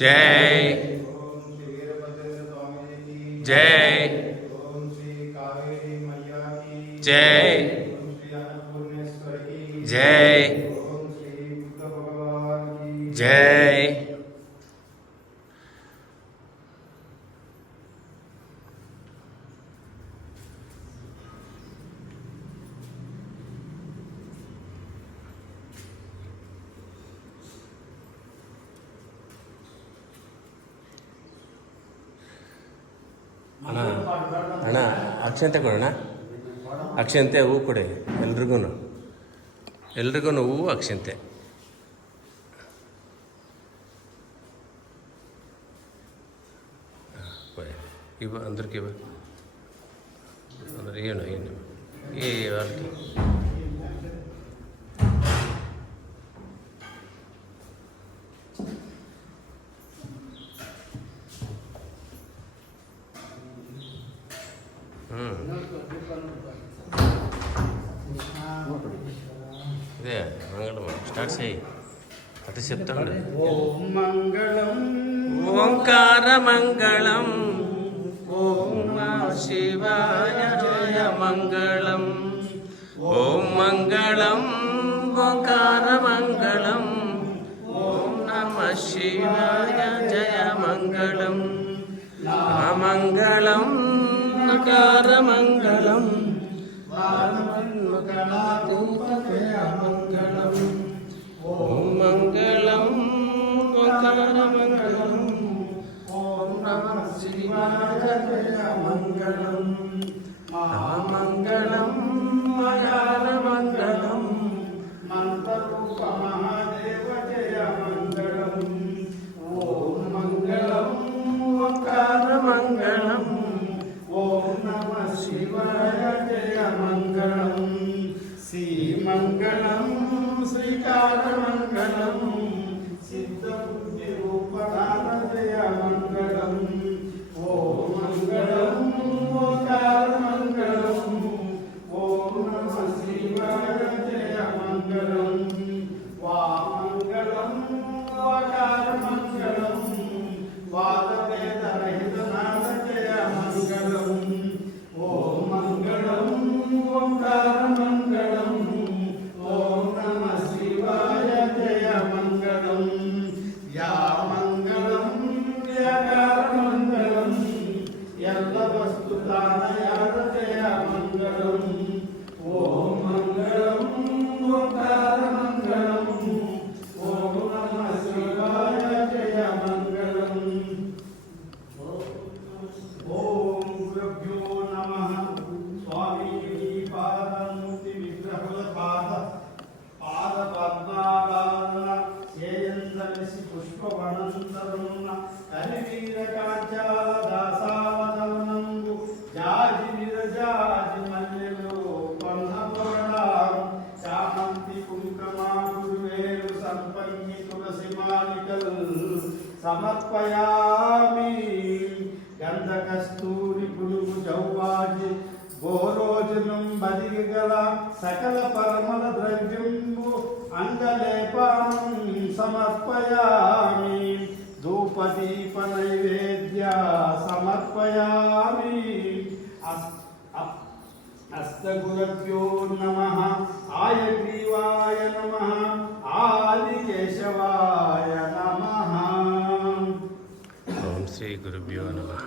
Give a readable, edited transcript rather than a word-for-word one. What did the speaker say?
जय जय जय जय जय ಅಣ್ಣ ಅಕ್ಷಂತೆ ಕೊಡೋಣ. ಅಕ್ಷಂತೆ ಹೂವು ಕೊಡಿ ಎಲ್ರಿಗೂ ಹೂವು ಅಕ್ಷಂತೆ. ಇವ ಅಂದ್ರಕ್ಕೆ ಇವ ಅಂದ್ರೆ ಏನು వాళ్ళకి ఇదే మంగళం స్టార్ట్ చేయి అటు చెప్తాడు. ఓం మంగళం ఓంకార మంగళం ఓం శివాయ జయ మంగళం. ఓం మంగళం ఓంకార మంగళం ఓం నమ శివాయ జయ మంగళం. మంగళం నకార మంగళం మంగళం. ఓం మంగళం ఓంకార మంగళం ఓం నమ శివాయ జయ మంగళం. మంగళం మయాన మంగళం మంత్రరూప మహాదేవ జయ మంగళం. సమర్పయామి. గంధకస్తూరి పులుగు జౌవాజి గోరోజనం బదిగల సకల పరమల ద్రవ్యంబు అంగలేపానం సమర్పయామి. ధూపదీప నైవేద్య సమర్పయామి. హస్తగురభ్యో నమః. ఆయగ్రీవాయ నమః. ఆదికేశవాయ నమః. ఓం శ్రీ గురుభ్యో నమః.